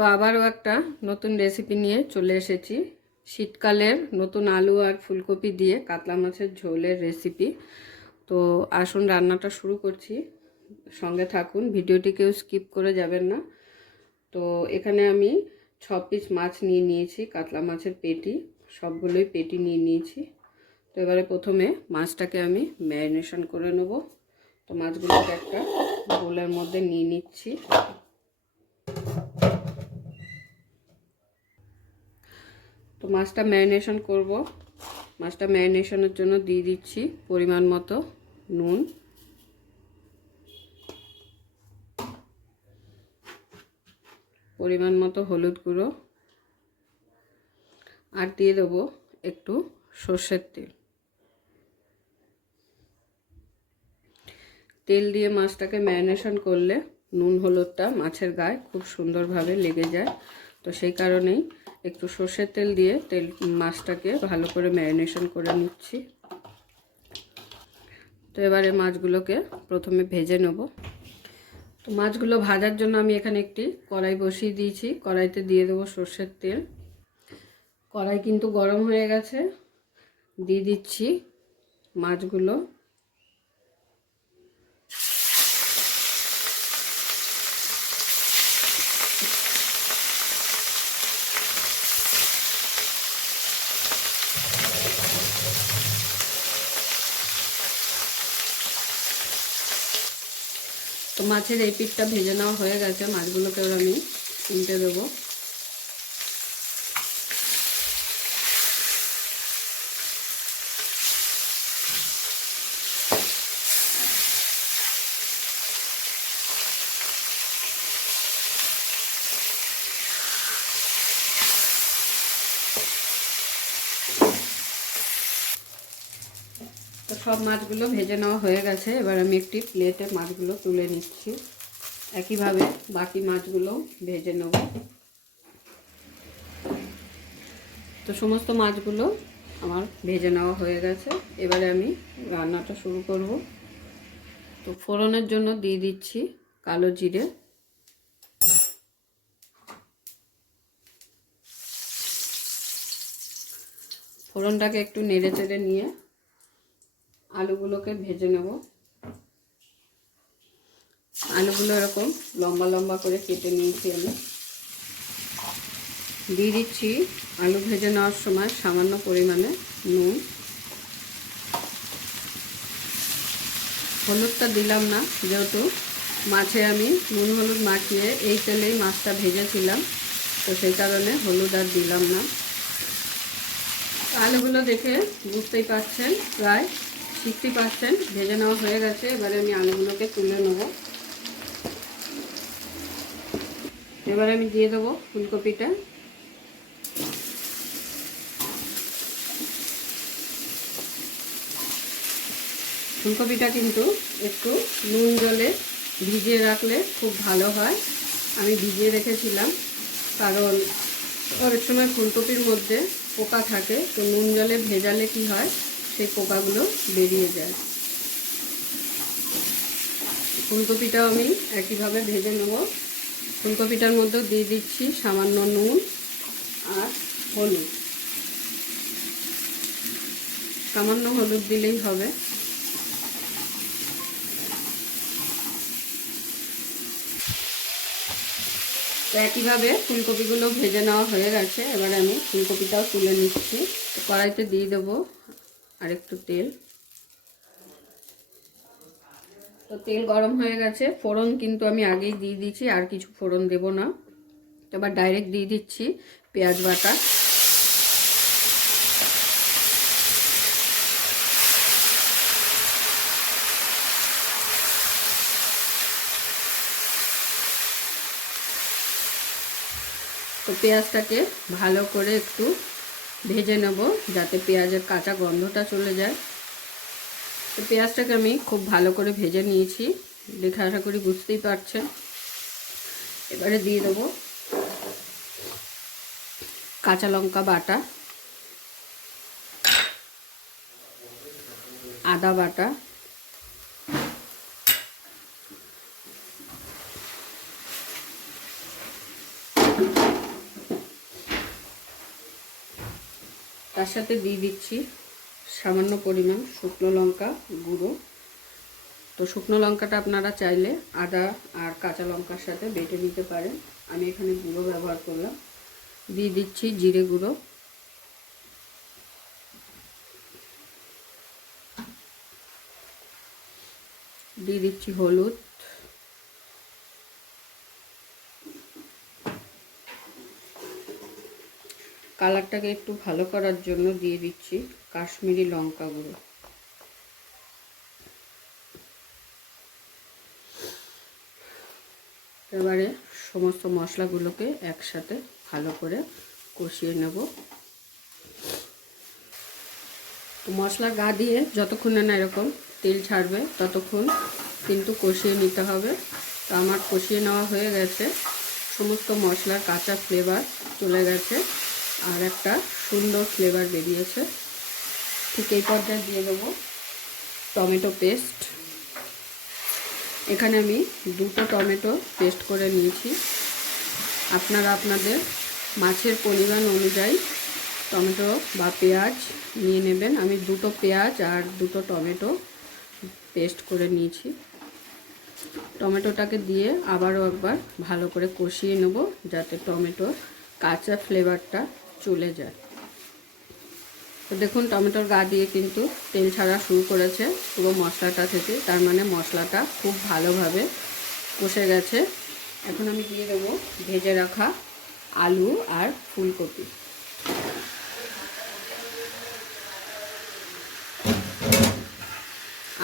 তো আবারও একটা নতুন রেসিপি নিয়ে চলে এসেছি। শীতকালের নতুন আলু আর ফুলকপি দিয়ে কাতলা মাছের ঝোলের রেসিপি। তো আসুন রান্নাটা শুরু করছি, সঙ্গে থাকুন, ভিডিওটি কেউ স্কিপ করে যাবেন না। তো এখানে আমি 6 পিস মাছ নিয়ে নিয়েছি, কাতলা মাছের পেটি, সবগুলোই পেটি নিয়ে নিয়েছি। তো এবারে প্রথমে মাছটাকে আমি ম্যারিনেশন করে নেব। তো মাছগুলোকে একটা বোলের মধ্যে নিয়ে নিচ্ছি। তো মাছটা ম্যারিনেশন করব। মাছটা ম্যারিনেশনের জন্য দিয়ে দিচ্ছি পরিমাণ মতো নুন, পরিমাণ মতো হলুদ গুঁড়ো, আর দিয়ে দেবো একটু সর্ষের তেল। তেল দিয়ে মাছটাকে ম্যারিনেশন করলে নুন হলুদটা মাছের গায়ে খুব সুন্দরভাবে লেগে যায়। তো সেই কারণেই একটু সর্ষের তেল দিয়ে মাছটাকে ভালো করে ম্যারিনেশন করে নিচ্ছি। তো এবারে মাছগুলোকে প্রথমে ভেজে নেব। তো মাছগুলো ভাজার জন্য আমি এখানে একটি কড়াই বসিয়ে দিয়েছি। কড়াইতে দিয়ে দেবো সর্ষের তেল। কড়াই কিন্তু গরম হয়ে গেছে। দিয়ে দিচ্ছি মাছগুলো। তো মাছের এই পিঠটা ভেজে নেওয়া হয়ে গেছে। মাছগুলোকে আমি উল্টে দেবো। তো সব মাছগুলো ভেজে নেওয়া হয়ে গেছে। এবার আমি একটি প্লেটে মাছগুলো তুলে নিচ্ছি। একইভাবে বাকি মাছগুলো ভেজে নেব। তো সমস্ত মাছগুলো আমার ভেজে নেওয়া হয়ে গেছে। এবারে আমি রান্নাটা শুরু করব। তো ফোড়নের জন্য দিয়ে দিচ্ছি কালো জিরে, ফোড়নটাকে একটু নেড়ে চেড়ে নিয়ে আলুগুলোকে ভেজে নেব। আলুগুলো এরকম লম্বা লম্বা করে কেটে নিয়েছি আমি। দিয়ে দিচ্ছি আলু ভেজে নেওয়ার সময় সামান্য পরিমাণে নুন। হলুদটা দিলাম না, যেহেতু মাছে আমি নুন হলুদ মাখিয়ে এই তেলেই মাছটা ভেজেছিলাম, তো সেই কারণে হলুদ আর দিলাম না। আলুগুলো দেখে বুঝতেই পারছেন প্রায় 60% ভেজে নেওয়া হয়ে গেছে। এবারে আমি আলুগুলোকে তুলে নেব। এবারে আমি দিয়ে দেবো ফুলকপিটা। ফুলকপিটা কিন্তু একটু নুন জলে ভিজিয়ে রাখলে খুব ভালো হয়। আমি ভিজিয়ে রেখেছিলাম, কারণ অনেক সময় ফুলকপির মধ্যে পোকা থাকে। তো নুন জলে ভেজালে কি হয়, সেই পোকাগুলো বেরিয়ে যায়। ফুলকপিটাও আমি একইভাবে ভেজে নেব। ফুলকপিটার মধ্যেও দিয়ে দিচ্ছি সামান্য নুন আর হলুদ। সামান্য হলুদ দিলেই হবে। তো একইভাবে ফুলকপিগুলো ভেজে নেওয়া হয়ে গেছে। এবার আমি ফুলকপিটাও তুলে নিচ্ছি। কড়াইতে দিয়ে দেবো আরেকটু তেল। তো তেল গরম হয়ে গেছে। ফোড়ন কিন্তু আমি আগেই দিয়ে দিয়েছি, আর কিছু ফোড়ন দেব না। তো এবার ডাইরেক্ট দিয়ে দিচ্ছি পেঁয়াজ বাটা। তো পেঁয়াজটাকে ভালো করে একটু ভেজে নেব, যাতে পেঁয়াজের কাঁচা গন্ধটা চলে যায়। তো পেঁয়াজটাকে আমি খুব ভালো করে ভেজে নিয়েছি, দেখে আশা করি বুঝতেই পারছেন। এবারে দিয়ে দেবো কাঁচা লঙ্কা বাটা, আদা বাটা, তার সাথে দিয়ে দিচ্ছি সামান্য পরিমাণ শুকনো লঙ্কা গুঁড়ো। তো শুকনো লঙ্কাটা আপনারা চাইলে আদা আর কাঁচা লঙ্কার সাথে বেটে নিতে পারেন, আমি এখানে গুঁড়ো ব্যবহার করলাম। দিয়ে দিচ্ছি জিরে গুঁড়ো, দিয়ে দিচ্ছি হলুদ, কালারটাকে একটু ভালো করার জন্য দিয়ে দিচ্ছি কাশ্মীরি লঙ্কা গুঁড়ো। এবারে সমস্ত মশলাগুলোকে একসাথে ভালো করে কষিয়ে নেব। তো মশলার গা দিয়ে যতক্ষণ না এরকম তেল ছাড়বে ততক্ষণ কিন্তু কষিয়ে নিতে হবে। তো আমার কষিয়ে নেওয়া হয়ে গেছে, সমস্ত মশলার কাঁচা ফ্লেভার চলে গেছে আর একটা সুন্দর ফ্লেভার বেরিয়েছে। ঠিক এই পর্যায়ে দিয়ে দেবো টমেটো পেস্ট। এখানে আমি 2টো টমেটো পেস্ট করে নিয়েছি। আপনারা আপনাদের মাছের পরিমাণ অনুযায়ী টমেটো বা পেঁয়াজ নিয়ে নেবেন। আমি 2টো পেঁয়াজ আর 2টো টমেটো পেস্ট করে নিয়েছি। টমেটোটাকে দিয়ে আবারও একবার ভালো করে কষিয়ে নেব যাতে টমেটোর কাঁচা ফ্লেভারটা চলে যায়। তো দেখুন টমেটোর গা দিয়ে কিন্তু তেল ছাড়া শুরু করেছে পুরো মশলাটা থেকে, তার মানে মশলাটা খুব ভালোভাবে কষে গেছে। এখন আমি দিয়ে দেবো ভেজে রাখা আলু আর ফুলকপি।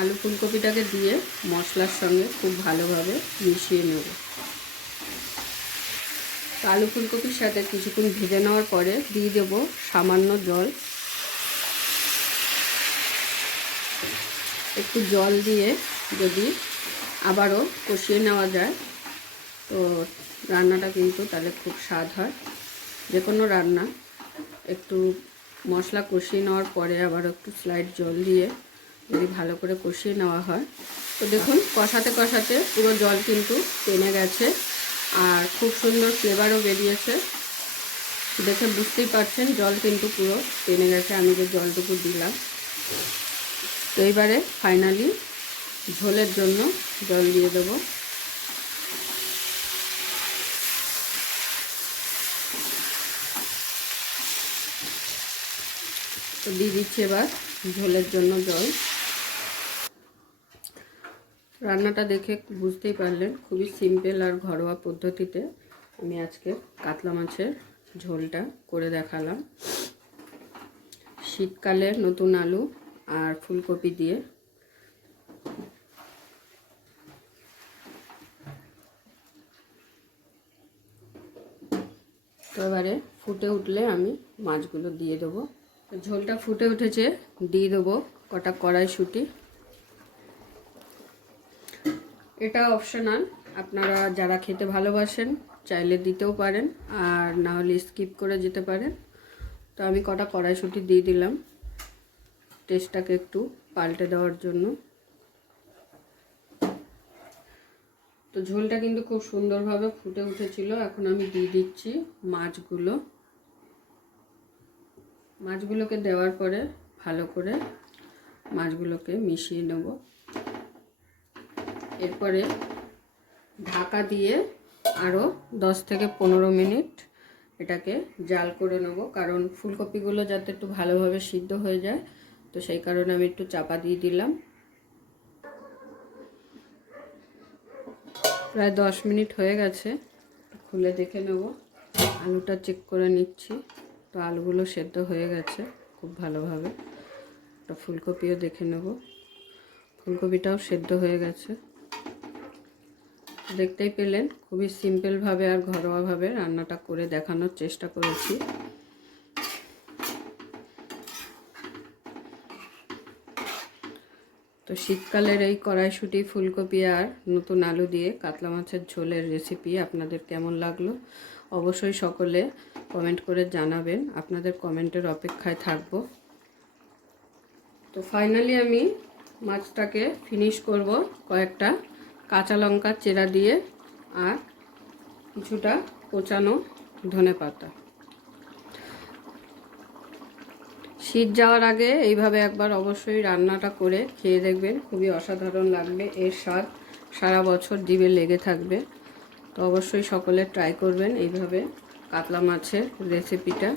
আলু ফুলকপিটাকে দিয়ে মশলার সঙ্গে খুব ভালোভাবে মিশিয়ে নেব। আলু ফুলকপির সাথে কিছুক্ষণ ভেজে নেওয়ার পরে দিয়ে দেব সামান্য জল। একটু জল দিয়ে যদি আবারও কষিয়ে নেওয়া যায় তো রান্নাটা কিন্তু তাহলে খুব স্বাদ হয়। যে কোনো রান্না একটু মশলা কষিয়ে নেওয়ার পরে আবার একটু স্লাইড জল দিয়ে যদি ভালো করে কষিয়ে নেওয়া হয় তো দেখুন কষাতে কষাতে পুরো জল কিন্তু টেনে গেছে আর খুব সুন্দর ফ্লেভারও বেরিয়েছে। দেখে বুঝতেই পারছেন জল কিন্তু পুরো টেনে গেছে আমি যে জলটুকু দিলাম। তো এবারে ফাইনালি ঝোলের জন্য জল দিয়ে দেবো। তো দিয়ে দিচ্ছি এবার ঝোলের জন্য জল। রান্নাটা দেখে বুঝতেই পারলেন খুবই সিম্পল আর ঘরোয়া পদ্ধতিতে আমি আজকে কাতলা মাছের ঝোলটা করে দেখালাম। শীতকালে নতুন আলু আর ফুলকপি দিয়ে। তো এবারে ফুটে উঠলে আমি মাছগুলো দিয়ে দেবো। ঝোলটা ফুটে উঠেছে, দিয়ে দেবো কটা কড়াইশুঁটি। এটা অপশনাল, আপনারা যারা খেতে ভালোবাসেন চাইলে দিতেও পারেন আর না হলে স্কিপ করে যেতে পারেন। তো আমি কটা কড়াইশুঁটি দিয়ে দিলাম টেস্টটাকে একটু পাল্টে দেওয়ার জন্য। তো ঝোলটা কিন্তু খুব সুন্দরভাবে ফুটে উঠেছিল। এখন আমি দিয়ে দিচ্ছি মাছগুলোকে দেওয়ার পরে ভালো করে মাছগুলোকে মিশিয়ে নেব। এরপরে ঢাকা দিয়ে আরও 10 থেকে 15 মিনিট এটাকে জাল করে নেব, কারণ ফুলকপিগুলো যাতে একটু ভালোভাবে সিদ্ধ হয়ে যায়। তো সেই কারণে আমি একটু চাপা দিয়ে দিলাম। প্রায় 10 মিনিট হয়ে গেছে, খুলে দেখে নেব। আলুটা চেক করে নিচ্ছি। তো আলুগুলো সেদ্ধ হয়ে গেছে খুব ভালোভাবে। তো ফুলকপিও দেখে নেব, ফুলকপিটাও সেদ্ধ হয়ে গেছে। দেখতেই পেলেন খুবই সিম্পলভাবে আর ঘরোয়াভাবে রান্নাটা করে দেখানোর চেষ্টা করেছি। তো শীতকালের এই কড়াইশুঁটি ফুলকপি আর নতুন আলু দিয়ে কাতলা মাছের ঝোলের রেসিপি আপনাদের কেমন লাগলো অবশ্যই সকলে কমেন্ট করে জানাবেন। আপনাদের কমেন্টের অপেক্ষায় থাকব। তো ফাইনালি আমি মাছটাকে ফিনিশ করব কয়েকটা কাঁচা লঙ্কা চেরা দিয়ে আর কিছুটা কোচানো ধনেপাতা। শীত যাওয়ার আগে এইভাবে একবার অবশ্যই রান্নাটা করে খেয়ে দেখবেন, খুবই অসাধারণ লাগবে। এর স্বাদ সারা বছর জিভে লেগে থাকবে। তো অবশ্যই সকলে ট্রাই করবেন এইভাবে কাতলা মাছের রেসিপিটা,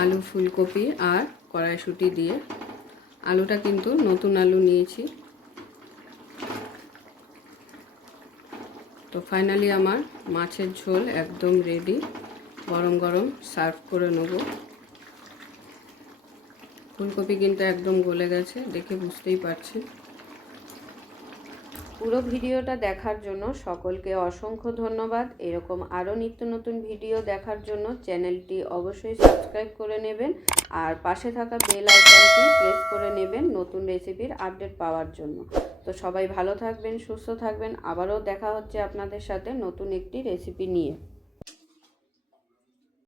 আলু ফুলকপি আর কড়াইশুঁটি দিয়ে। আলুটা কিন্তু নতুন আলু নিয়েছি। তো ফাইনালি আমার মাছের ঝোল একদম রেডি। গরম গরম সার্ভ করে নেব। ফুলকপি কিন্তু একদম গলে গেছে, দেখে বুঝতেই পারছেন। পুরো ভিডিওটা দেখার জন্য সকলকে অসংখ্য ধন্যবাদ। এরকম আরও নিত্য নতুন ভিডিও দেখার জন্য চ্যানেলটি অবশ্যই সাবস্ক্রাইব করে নেবেন আর পাশে থাকা বেল আইকনটি প্রেস করে নেবেন নতুন রেসিপির আপডেট পাওয়ার জন্য। তো সবাই ভালো থাকবেন, সুস্থ থাকবেন। আবারও দেখা হচ্ছে আপনাদের সাথে নতুন একটি রেসিপি নিয়ে।